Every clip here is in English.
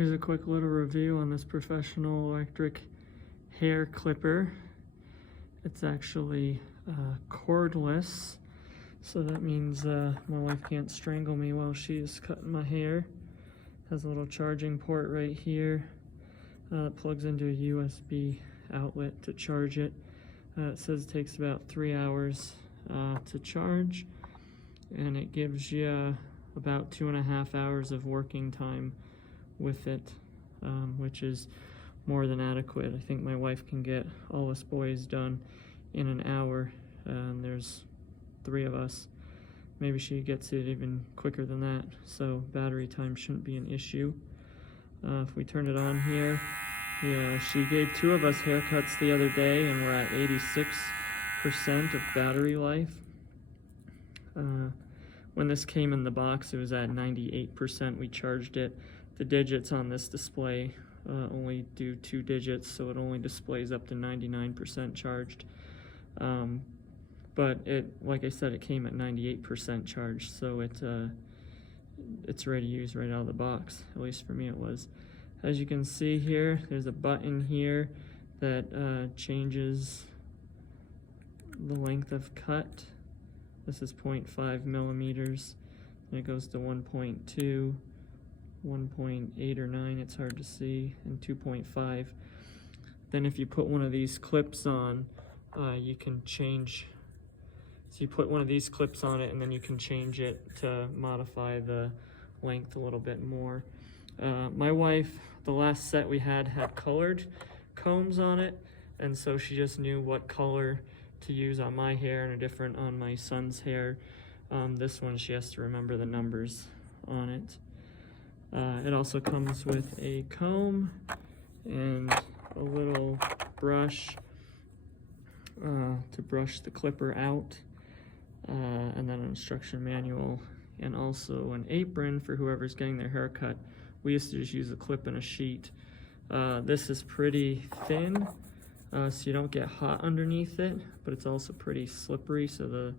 Here's a quick little review on this professional electric hair clipper. It's actually cordless, so that means my wife can't strangle me while she is cutting my hair. Has a little charging port right here. It plugs into a USB outlet to charge it. It says it takes about 3 hours to charge, and it gives you about 2.5 hours of working time with it, which is more than adequate. I think my wife can get all us boys done in an hour, and there's 3 of us. Maybe she gets it even quicker than that, so battery time shouldn't be an issue. If we turn it on here, yeah, she gave 2 of us haircuts the other day, and we're at 86% of battery life. When this came in the box, it was at 98%. We charged it. The digits on this display only do 2 digits, so it only displays up to 99% charged. But like I said, it came at 98% charged, so it's ready to use right out of the box. At least for me it was. As you can see here, there's a button here that changes the length of cut. This is 0.5 millimeters, and it goes to 1.2, 1.8 or 9, it's hard to see, and 2.5. Then if you put one of these clips on, you can change. So you put one of these clips on it, and then you can change it to modify the length a little bit more. My wife, the last set we had colored combs on it, and so she just knew what color to use on my hair and a different on my son's hair. This one, she has to remember the numbers on it. It also comes with a comb and a little brush to brush the clipper out, and then an instruction manual, and also an apron for whoever's getting their hair cut. We used to just use a clip and a sheet. This is pretty thin, so you don't get hot underneath it, but it's also pretty slippery, so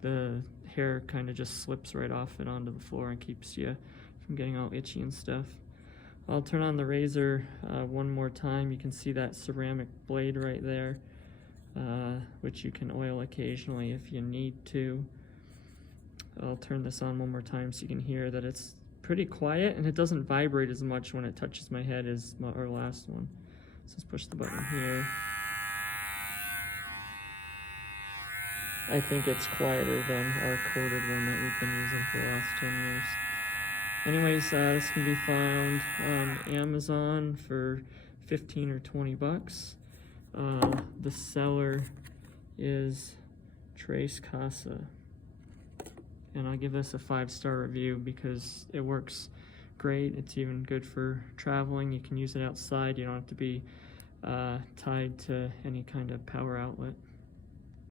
the hair kind of just slips right off it onto the floor and keeps you from getting all itchy and stuff. I'll turn on the razor one more time. You can see that ceramic blade right there, which you can oil occasionally if you need to. I'll turn this on one more time so you can hear that it's pretty quiet, and it doesn't vibrate as much when it touches my head as our last one. So let's push the button here. I think it's quieter than our corded one that we've been using for the last 10 years. Anyways, this can be found on Amazon for 15 or 20 bucks. The seller is Tres Casa, and I'll give this a 5-star review because it works great. It's even good for traveling. You can use it outside. You don't have to be tied to any kind of power outlet.